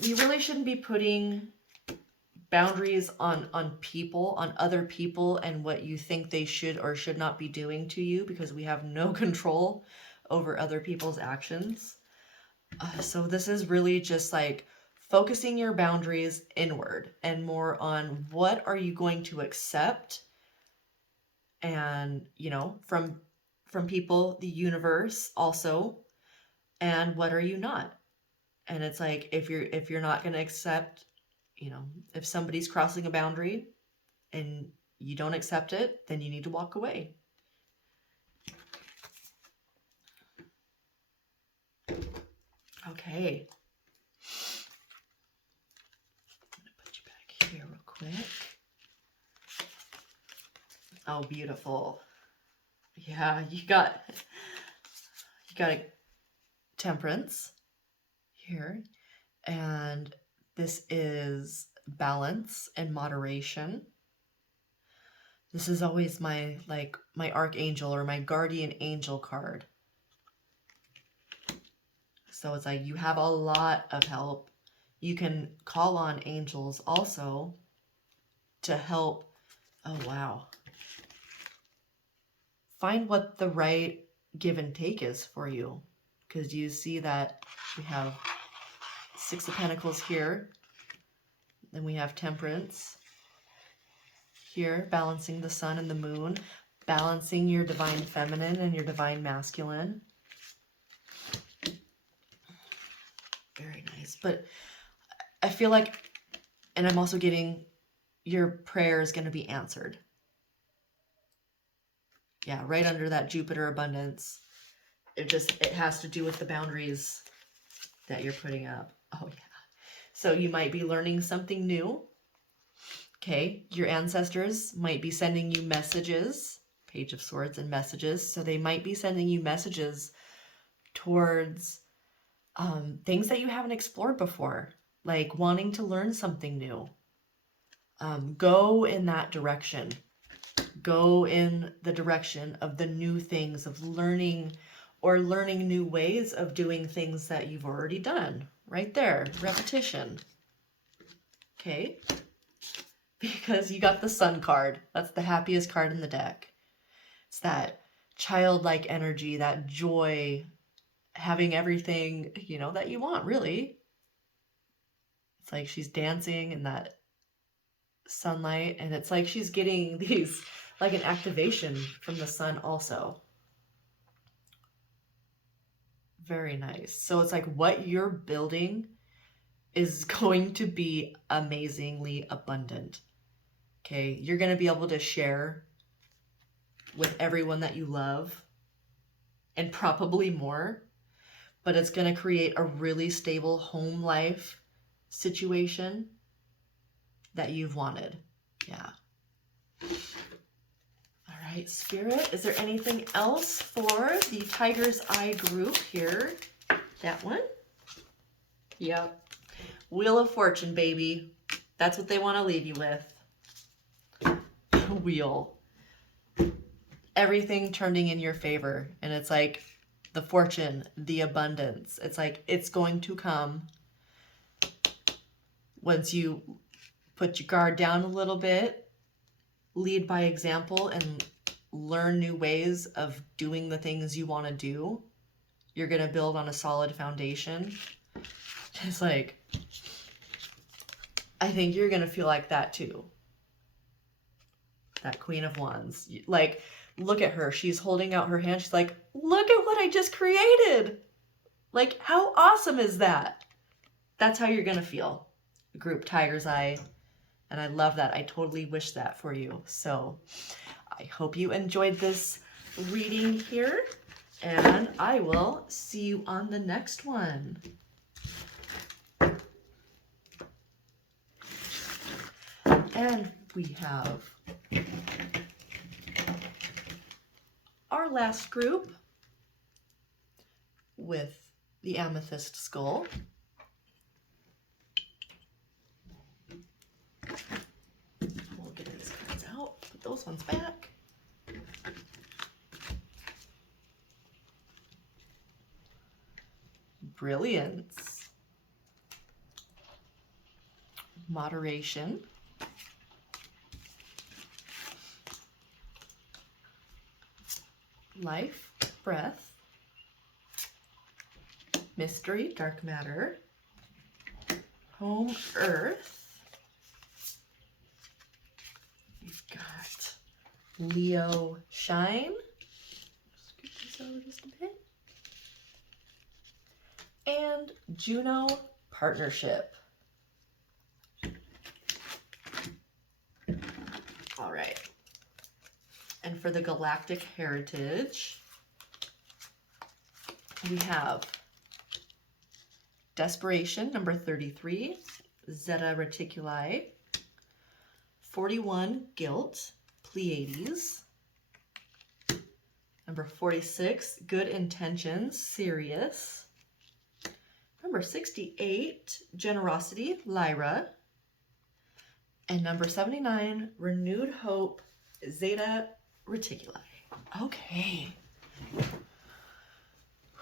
you really shouldn't be putting boundaries on people, on other people, and what you think they should or should not be doing to you, because we have no control over other people's actions. So this is really just like focusing your boundaries inward and more on what are you going to accept, and from people, the universe also, and what are you not. And it's like if you're not going to accept, if somebody's crossing a boundary and you don't accept it, then you need to walk away. Okay. I'm going to put you back here real quick. Oh, beautiful. Yeah, you got a Temperance here, and this is balance and moderation. This is always my archangel or my guardian angel card. So it's like you have a lot of help. You can call on angels also to help. Oh, wow. Find what the right give and take is for you. Because you see that we have Six of Pentacles here. Then we have Temperance here, balancing the sun and the moon, balancing your divine feminine and your divine masculine. Very nice. But I feel like, and I'm also getting, your prayer is going to be answered. Yeah, right under that Jupiter abundance. It has to do with the boundaries that you're putting up. Oh, yeah. So you might be learning something new. Okay, your ancestors might be sending you messages, Page of Swords and messages. So they might be sending you messages towards things that you haven't explored before, like wanting to learn something new. Go in that direction. Go in the direction of the new things, of learning or learning new ways of doing things that you've already done. Right there, repetition. Okay? Because you got the Sun card. That's the happiest card in the deck. It's that childlike energy, that joy, having everything, you know, that you want, really. It's like she's dancing in that sunlight, and it's like she's getting these, like an activation from the sun also. Very nice. So it's like what you're building is going to be amazingly abundant. Okay, you're going to be able to share with everyone that you love and probably more, but it's going to create a really stable home life situation that you've wanted. Yeah. All right, Spirit, is there anything else for the Tiger's Eye group here? That one? Yep. Wheel of Fortune, baby. That's what they want to leave you with. Wheel. Everything turning in your favor. And it's like the fortune, the abundance. It's like it's going to come once you put your guard down a little bit, lead by example, and learn new ways of doing the things you want to do. You're going to build on a solid foundation. It's like, I think you're going to feel like that too. That Queen of Wands. Like, look at her. She's holding out her hand. She's like, look at what I just created. Like, how awesome is that? That's how you're going to feel. Group Tiger's Eye. And I love that. I totally wish that for you. So I hope you enjoyed this reading here. And I will see you on the next one. And we have our last group with the Amethyst skull. We'll get these cards out, put those ones back. Brilliance. Moderation. Life, breath. Mystery, dark matter. Home, earth. We've got Leo, shine. Scoot this over just a bit. And Juno, partnership. All right. And for the Galactic heritage, we have Desperation, number 33, Zeta Reticuli, 41, Guilt, Pleiades, number 46, Good Intentions, Sirius, number 68, Generosity, Lyra, and number 79, Renewed Hope, Zeta Reticuli. Okay.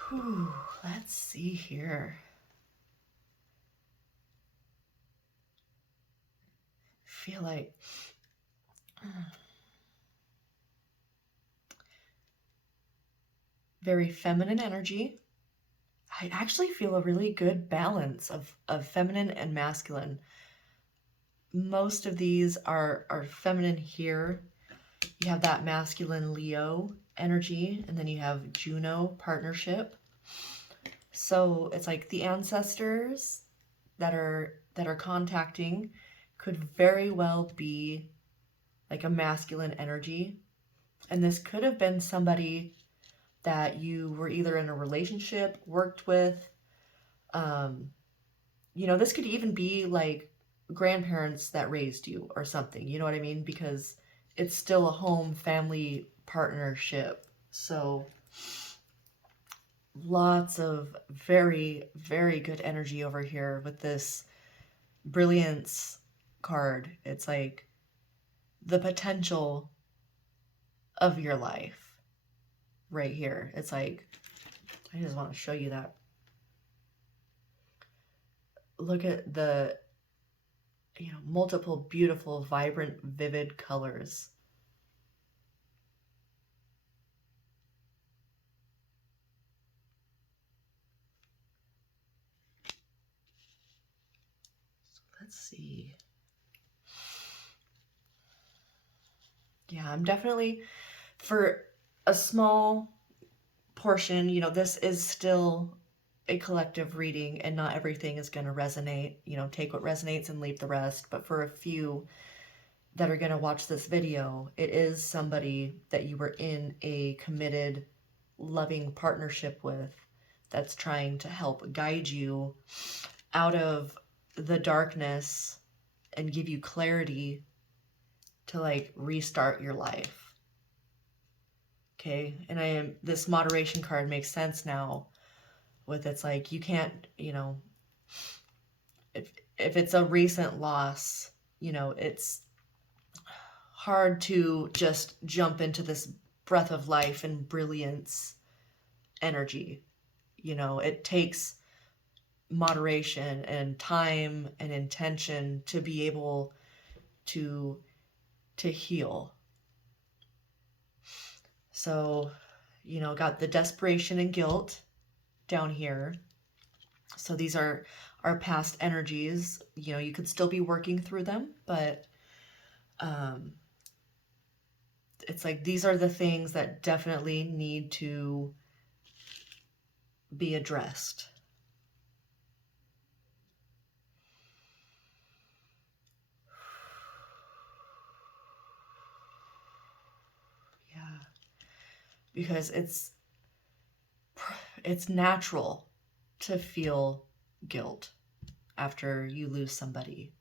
Whew, let's see here. Feel like very feminine energy. I actually feel a really good balance of feminine and masculine. Most of these are feminine here. You have that masculine Leo energy, and then you have Juno partnership. So it's like the ancestors that are contacting could very well be like a masculine energy. And this could have been somebody that you were either in a relationship, worked with. You know, this could even be like grandparents that raised you or something, you know what I mean? Because it's still a home family partnership. So lots of very, very good energy over here with this brilliance card. It's like the potential of your life right here. It's like, I just want to show you that. Look at the, you know, multiple beautiful, vibrant, vivid colors. Let's see. Yeah, I'm definitely, for a small portion, you know, this is still a collective reading and not everything is going to resonate. You know, take what resonates and leave the rest. But for a few that are going to watch this video, it is somebody that you were in a committed, loving partnership with that's trying to help guide you out of the darkness and give you clarity to like restart your life. Okay, and this moderation card makes sense now with, it's like, you can't, you know, if it's a recent loss, you know, it's hard to just jump into this breath of life and brilliance energy. You know, it takes moderation and time and intention to be able to heal. So, you know, got the desperation and guilt down here. So these are our past energies. You know, you could still be working through them, but it's like these are the things that definitely need to be addressed. Yeah. Because it's natural to feel guilt after you lose somebody.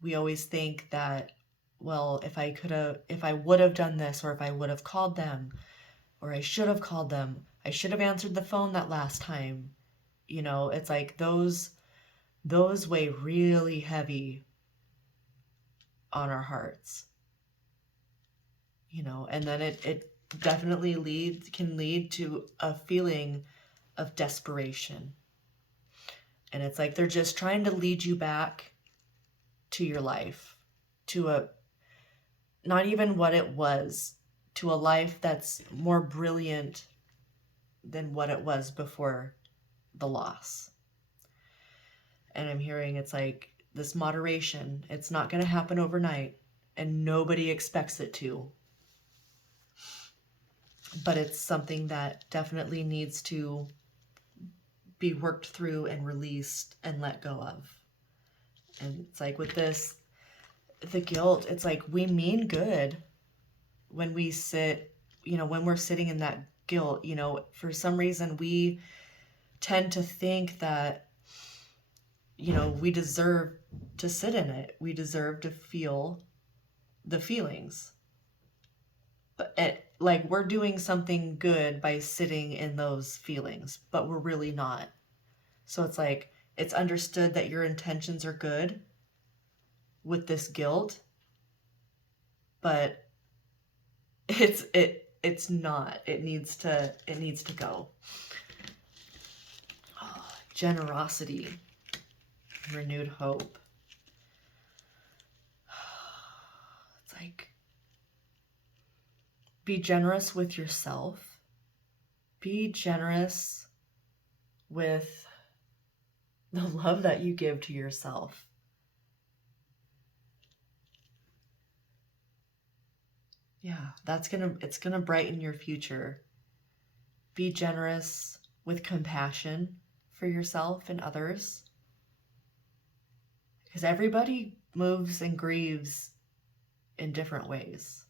We always think that, well, if I would have done this, or if I would have called them, or I should have called them, I should have answered the phone that last time. You know, it's like those weigh really heavy on our hearts. You know, and then it definitely can lead to a feeling of desperation. And it's like they're just trying to lead you back to your life, to a, not even what it was, to a life that's more brilliant than what it was before the loss. And I'm hearing, it's like this moderation, it's not going to happen overnight, and nobody expects it to. But it's something that definitely needs to be worked through and released and let go of. And it's like with this, the guilt, it's like we mean good when we sit, you know, when we're sitting in that guilt. You know, for some reason we tend to think that, you know, we deserve to sit in it. We deserve to feel the feelings. But like we're doing something good by sitting in those feelings, but we're really not. So it's like, it's understood that your intentions are good with this guilt, but it's not. It needs to go. Oh, generosity, renewed hope. It's like, be generous with yourself. Be generous with the love that you give to yourself. Yeah, it's gonna brighten your future. Be generous with compassion for yourself and others. Because everybody moves and grieves in different ways.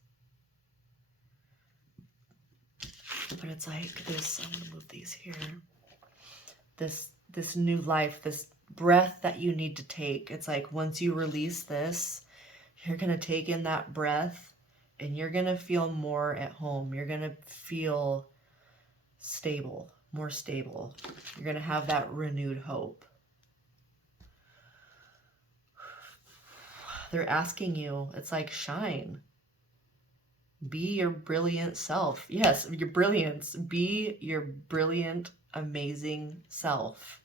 But it's like this, I'm gonna move these here. This new life, this breath that you need to take. It's like once you release this, you're gonna take in that breath and you're gonna feel more at home. You're gonna feel stable, more stable. You're gonna have that renewed hope. they're asking you, it's like, shine. Be your brilliant self. Yes, your brilliance. Be your brilliant, amazing self.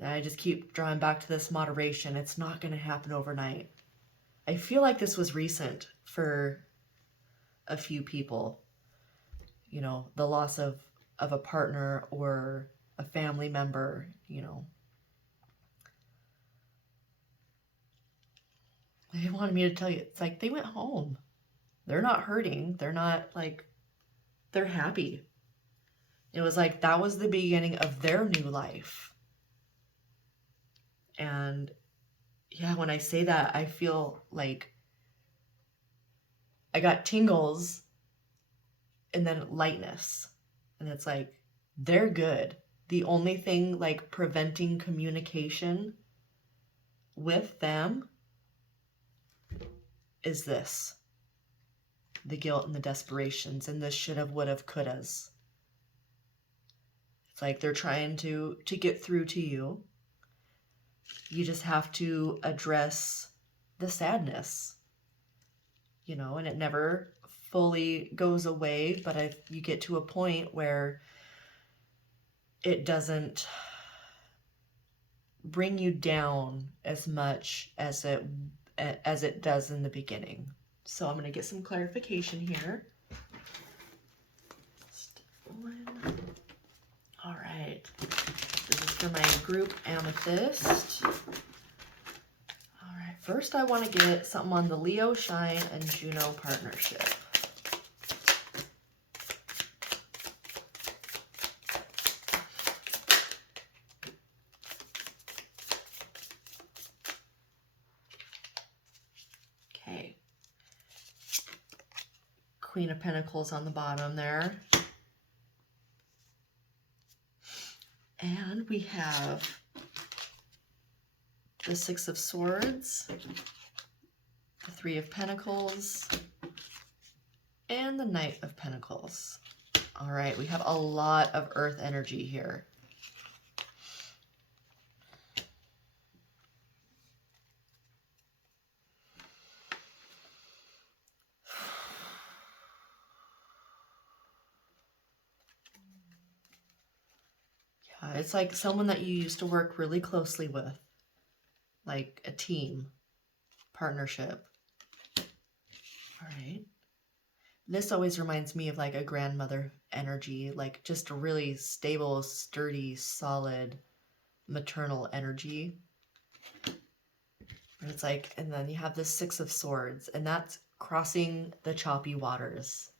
And I just keep drawing back to this moderation. It's not going to happen overnight. I feel like this was recent for a few people. You know, the loss of a partner or a family member, you know. They wanted me to tell you, it's like they went home. They're not hurting. They're not like, they're happy. It was like that was the beginning of their new life. And yeah, when I say that, I feel like I got tingles and then lightness. And it's like, they're good. The only thing like preventing communication with them is this. The guilt and the desperations and the should have, would have, could has. It's like they're trying to get through to you. You just have to address the sadness, you know, and it never fully goes away, but you get to a point where it doesn't bring you down as much as it does in the beginning. So I'm going to get some clarification here. All right. This is for my group Amethyst. All right. First, I want to get something on the Leo, Shine, and Juno partnership. Okay. Queen of Pentacles on the bottom there. And we have the Six of Swords, the Three of Pentacles, and the Knight of Pentacles. All right, we have a lot of earth energy here. Yeah, it's like someone that you used to work really closely with, like a team, partnership. All right. This always reminds me of like a grandmother energy, like just a really stable, sturdy, solid maternal energy. And it's like, and then you have the Six of Swords, and that's crossing the choppy waters.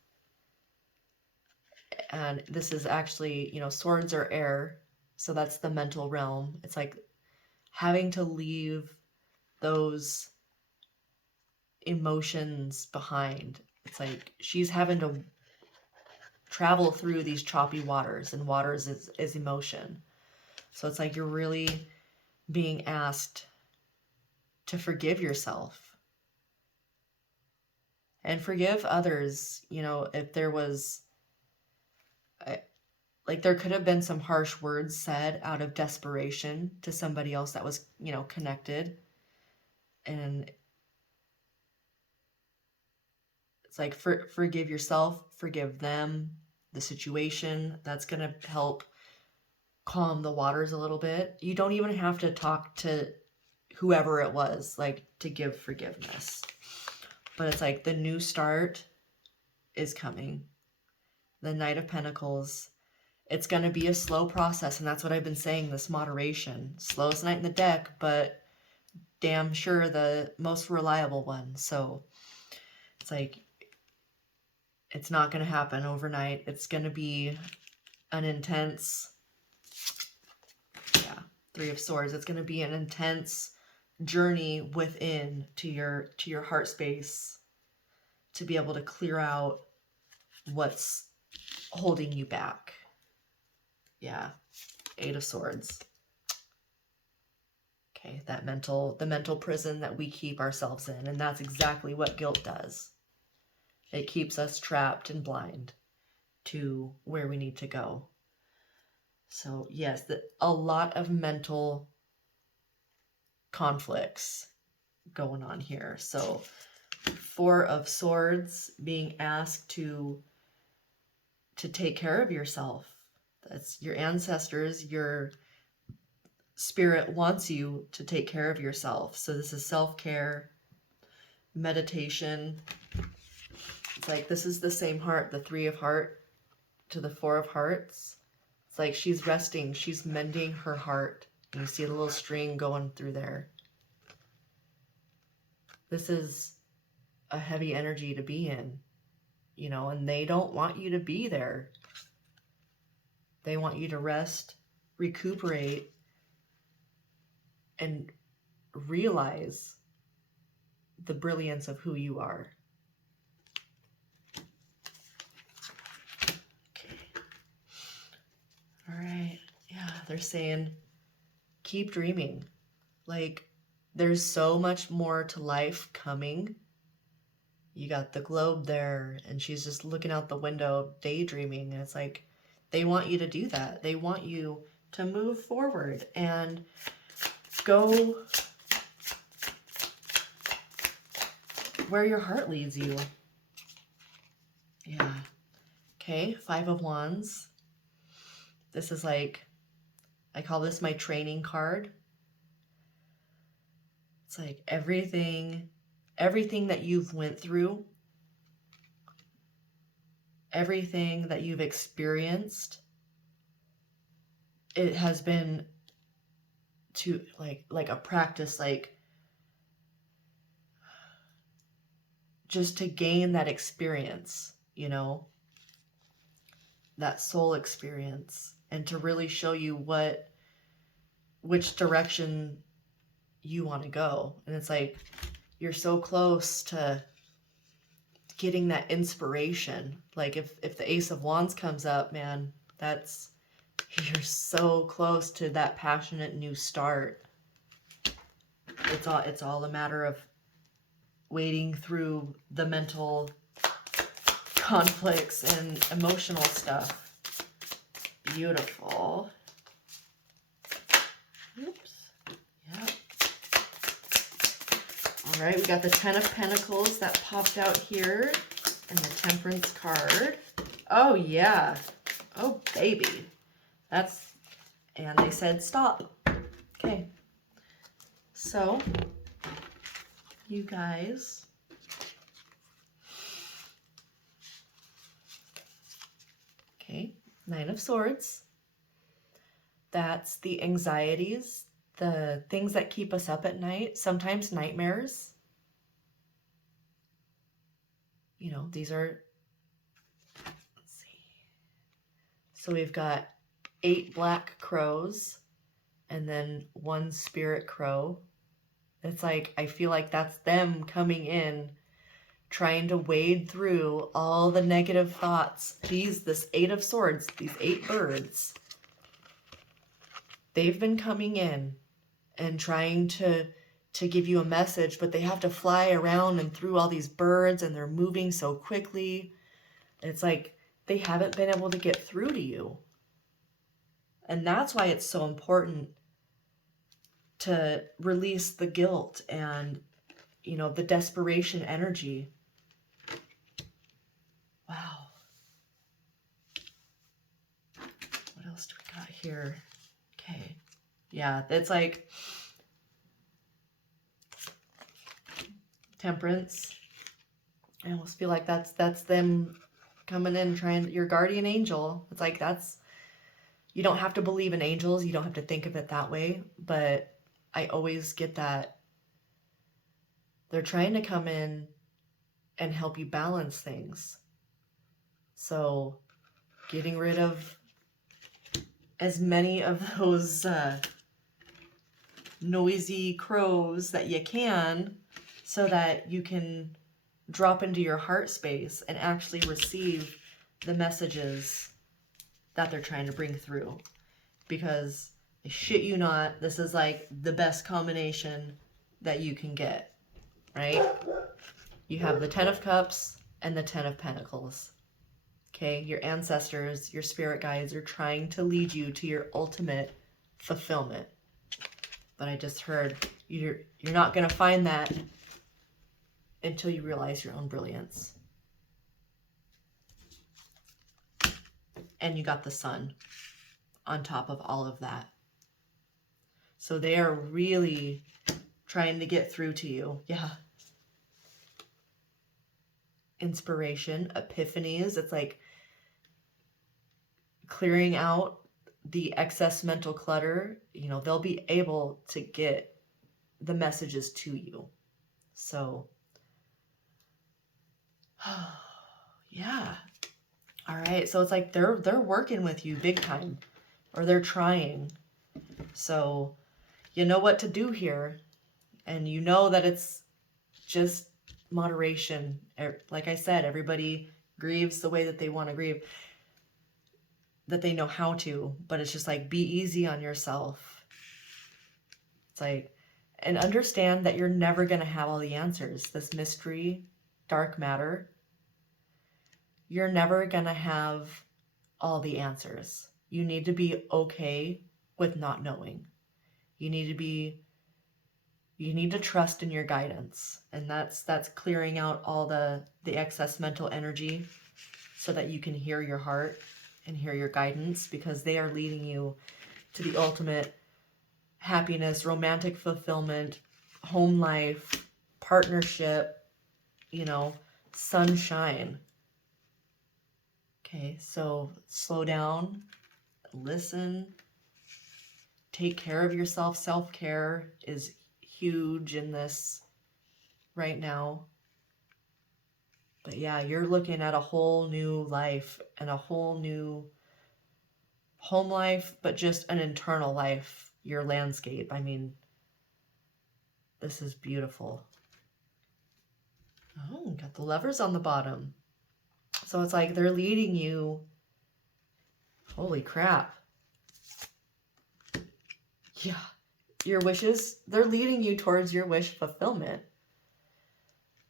And this is actually, you know, swords are air, so that's the mental realm. It's like having to leave those emotions behind. It's like she's having to travel through these choppy waters, and waters is emotion. So it's like you're really being asked to forgive yourself and forgive others. You know, if there was, like there could have been some harsh words said out of desperation to somebody else that was, you know, connected. And it's like, forgive yourself, forgive them, the situation. That's going to help calm the waters a little bit. You don't even have to talk to whoever it was, like, to give forgiveness. But it's like the new start is coming. The Knight of Pentacles. It's going to be a slow process, and that's what I've been saying, this moderation. Slowest knight in the deck, but damn sure the most reliable one. So it's like, it's not going to happen overnight. It's going to be an intense, yeah, Three of Swords. It's going to be an intense journey within to your heart space to be able to clear out what's holding you back. Yeah, Eight of Swords. Okay, the mental prison that we keep ourselves in, and that's exactly what guilt does. It keeps us trapped and blind to where we need to go. So yes, a lot of mental conflicts going on here. So 4 of Swords, being asked to take care of yourself. That's your ancestors, your spirit wants you to take care of yourself. So this is self-care, meditation. It's like this is the same heart, the 3 of heart to the 4 of hearts. It's like she's resting, she's mending her heart. And you see the little string going through there. This is a heavy energy to be in, you know, and they don't want you to be there. They want you to rest, recuperate, and realize the brilliance of who you are. Okay. All right. Yeah, they're saying keep dreaming. Like, there's so much more to life coming. You got the globe there, and she's just looking out the window, daydreaming. And it's like, they want you to do that. They want you to move forward and go where your heart leads you. Yeah. Okay, 5 of Wands. This is like, I call this my training card. It's like everything that you've went through, everything that you've experienced, it has been to like a practice, like just to gain that experience, you know, that soul experience, and to really show you which direction you want to go. And it's like you're so close to getting that inspiration. Like if the Ace of Wands comes up, man, that's, you're so close to that passionate new start. It's all a matter of wading through the mental conflicts and emotional stuff. Beautiful. Oops. Yep. All right, we got the 10 of Pentacles that popped out here, and the Temperance card. Oh yeah. Oh baby. That's, and they said stop. Okay. So, you guys, okay, 9 of Swords. That's the anxieties, the things that keep us up at night, sometimes nightmares. You know, these are, let's see. So we've got 8 black crows and then 1 spirit crow. It's like, I feel like that's them coming in, trying to wade through all the negative thoughts. This 8 of Swords, these 8 birds, they've been coming in and trying to give you a message, but they have to fly around and through all these birds, and they're moving so quickly. It's like they haven't been able to get through to you. And that's why it's so important to release the guilt and, you know, the desperation energy. Wow. What else do we got here? Okay. Yeah, it's like Temperance. I almost feel like that's them coming in, trying, your guardian angel. It's like, that's, you don't have to believe in angels, you don't have to think of it that way, but I always get that they're trying to come in and help you balance things. So getting rid of as many of those noisy crows that you can, so that you can drop into your heart space and actually receive the messages that they're trying to bring through. Because I shit you not, this is like the best combination that you can get, right? You have the 10 of Cups and the 10 of Pentacles. Okay, your ancestors, your spirit guides are trying to lead you to your ultimate fulfillment. But I just heard you're not going to find that until you realize your own brilliance. And you got the sun on top of all of that. So they are really trying to get through to you. Yeah. Inspiration, epiphanies. It's like clearing out the excess mental clutter. You know, they'll be able to get the messages to you. So, yeah. All right. So it's like they're working with you big time, or they're trying. So you know what to do here, and you know that it's just moderation. Like I said, everybody grieves the way that they want to grieve, that they know how to, but it's just like, be easy on yourself. It's like, and understand that you're never going to have all the answers. This mystery, dark matter, you're never going to have all the answers. You need to be okay with not knowing. You need to trust in your guidance. And that's clearing out all the excess mental energy so that you can hear your heart and hear your guidance, because they are leading you to the ultimate happiness, romantic fulfillment, home life, partnership, you know, sunshine. Okay, so slow down, listen, take care of yourself. Self-care is huge in this right now. But yeah, you're looking at a whole new life and a whole new home life, but just an internal life, your landscape. I mean, this is beautiful. Oh, got the Lovers on the bottom. So it's like they're leading you. Holy crap. Yeah. Your wishes, they're leading you towards your wish fulfillment.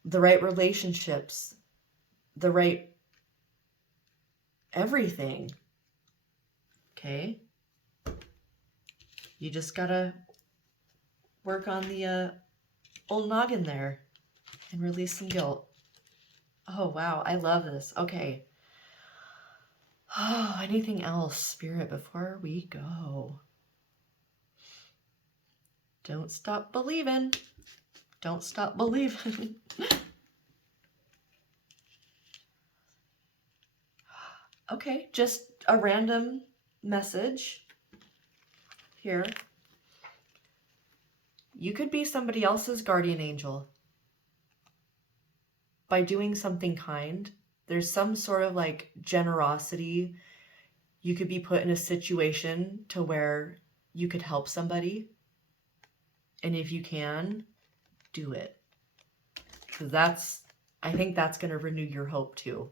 The right relationships, the right everything. Okay? You just gotta work on the old noggin there and release some guilt. Oh, wow. I love this. Okay. Oh, anything else, Spirit, before we go? Don't stop believing. Don't stop believing. Okay, just a random message here. You could be somebody else's guardian angel by doing something kind. There's some sort of like generosity. You could be put in a situation to where you could help somebody. And if you can, do it. Because I think that's going to renew your hope too.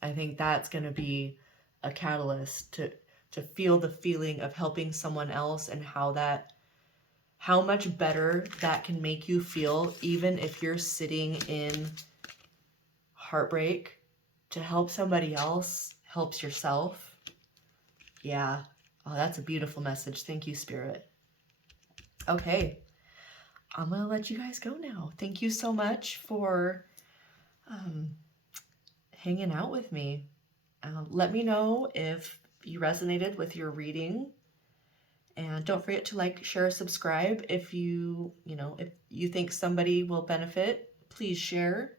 I think that's going to be a catalyst to feel the feeling of helping someone else, and how much better that can make you feel, even if you're sitting in heartbreak. To help somebody else helps yourself. Yeah. Oh, that's a beautiful message. Thank you, Spirit. Okay. I'm going to let you guys go now. Thank you so much for hanging out with me. Let me know if you resonated with your reading. And don't forget to like, share, subscribe. If you think somebody will benefit, please share.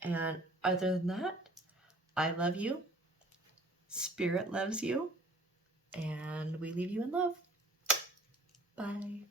And other than that, I love you. Spirit loves you. And we leave you in love. Bye.